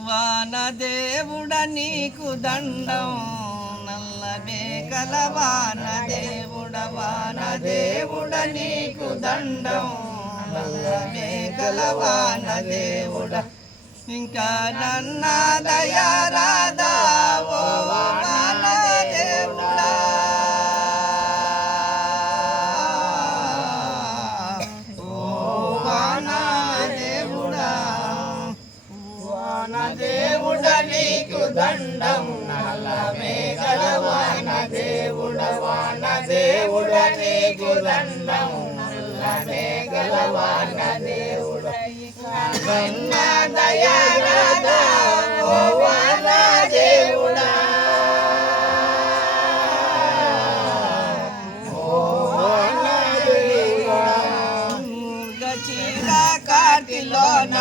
వాన దేవుడ నీకు దండం నల్ల మేకల వాన దేవుడ నీకు దండం నల్ల మేకల వాన దేవుడ ఇంకా నన్న దయా రాధా ఓ వాన దేవుడా దేవుడ నీకు దండం నల్ల మేఘల వాన దేవుడ నీకు దండం నల్ల మేఘల వాన దేవుడ దయా రాధా ఓ వాన దేవుడా గచిరా కాటిలోన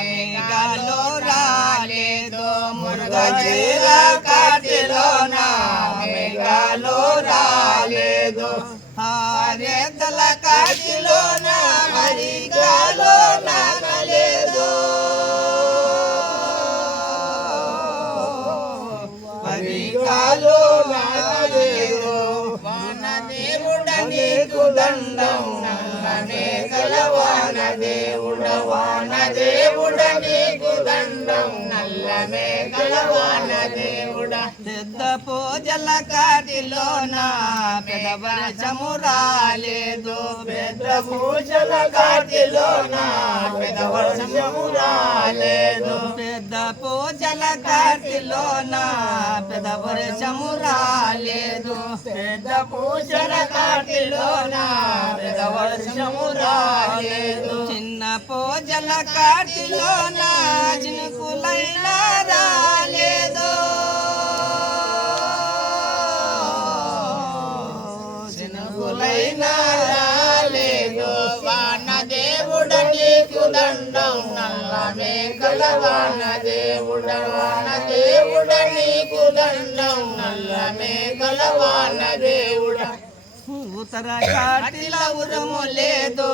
మేఘాలో రాలేదో మురుగచిరా కాటిలోన మేఘాలో రాలేదో హారెద్దల కాటిలోన మరిగాలో నాగలేదో మరిగాలో నాగలేదో వాన దేవుడ నీకు దండం మేఘల వాన దేవుడ నీకు దండం నల్ల మేఘల వాన దేవుడ పెద్ద పూజల కాటిలోన పెదవర్షము రాలేదు పెద్ద పూజల కాటిలోన పెదవర్షము రాలేదు పెద్ద పూజల కాటిలోన పెదవర్షము రాలేదు పెద్ద పూజల కాటిలోన పెదవర్షము రాలేదు చిన్న పూజల కాటిలోన చినుకులైనా రాలేదు చినుకులైనా రాలేదు వాన దేవుడ నీకు దండం నల్ల మేకల వాన దేవుడ నీకు దండం నల్ల మేకల వాన దేవుడ ఉత్తర కాటిల ఉరము లేదు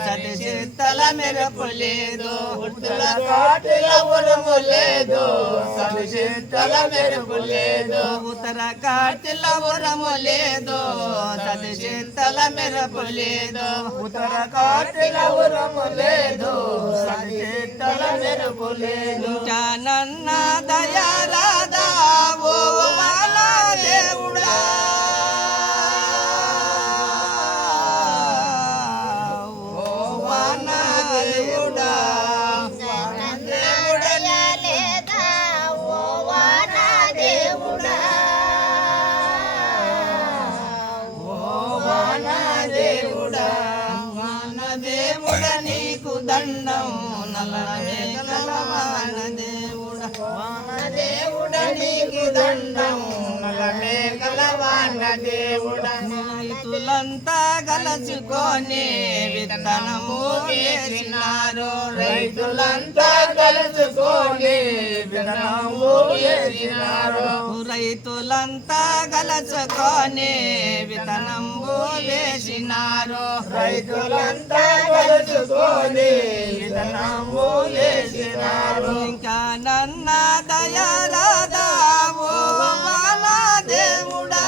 సతిశీతల మెరుపు లేదు ఉత్తర కాటిల ఉరము లేదు సతిశీతల మెరుపు లేదు ఉత్తర కాటిల ఉరము లేదు సతిశీతల మెరుపు లేదు ఉత్తర కాటిల ఉరము లేదు సతిశీతల మెరుపు లేదు నన్న దయా రాధా ఓ వాన దేవుడా దేవుడ నీకు దండం నల్ల మేఘల వాన దేవుడ నీకు దండం నల్ల మేఘల వాన దేవుడ రైతులంతా కలుసుకొని విత్తనము వేసినారు రైతులంతా కలుసుకొని విత్తనము వేసినారు రైతులంతా కలుసుకొని విత్తనము వేసినారు రైతులంతా కలుసుకొని విత్తనము వేసినారు ఇంకా నన్న దయా రాధా ఓ వాన దేవుడా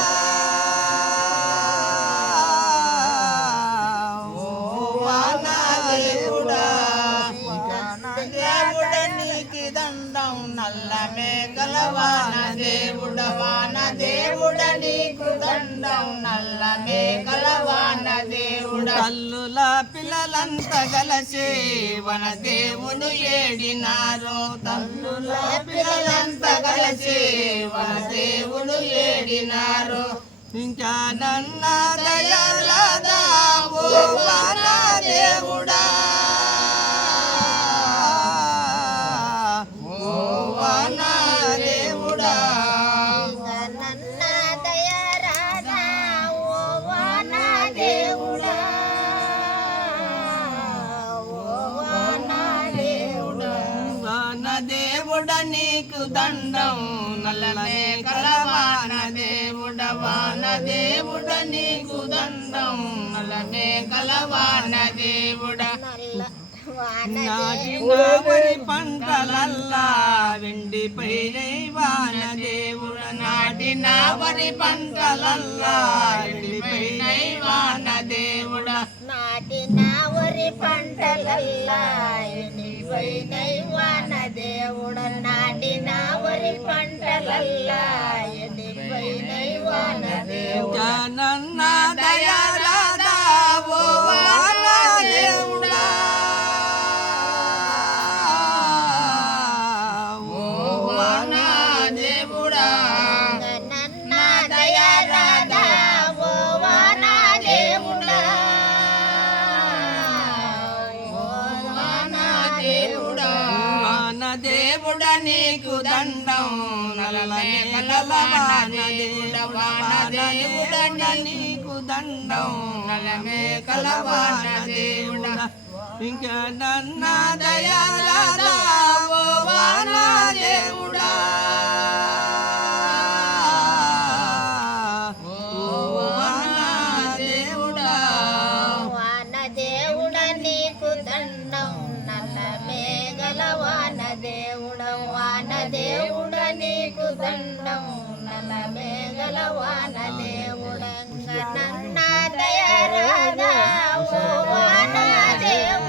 నల్ల మేఘల వాన దేవుడ నీకు దండం నల్ల మేఘల వాన దేవుడ తల్లుల పిల్లలంతా కలిసి వన దేవుడు ఏడినారు తల్లుల పిల్లలంతా కలిసి వన దేవుడు ఏడినారు ఇంకా నన్న దయా రాధా ఓ వాన దేవుడా దేవుడ నీకు దండం నల్ల మేఘల వాన దేవుడ నీకు దండం నల్ల మేఘల వాన దేవుడ నాటిన వరి పంటలల్లా వెండిపైనై వాన దేవుడ నాటిన వరి పంటలల్లా వెండిపైనై వాన దేవుడ నాటిన వరి పంటలల్లా ఎండిపోయినై వాన దేవుడ నాటిన వరి పంటలల్లా ఎండిపోయినై వాన దేవుడ నన్న దయారాదా ఓ వాన దేవుడా ఓ వాన దేవుడా నన్న దయారాదా ఓ వాన దేవుడా ఓ వాన దేవుడా వాన దేవుడ నీకు దండం నల్లమేఘల వాన దేవుడ వాన దేవుడ నీకు దండం నల్లమేఘల వాన దేవుడ ఇంకా నన్న దయారాదా ఓ వాన దేవుడా ఓ వాన దేవుడా వాన దేవుడ నీకు దండం నల్ల మేఘల వాన దేవుడ వాన దేవుడ నీకు దండం నల్ల మేఘల వాన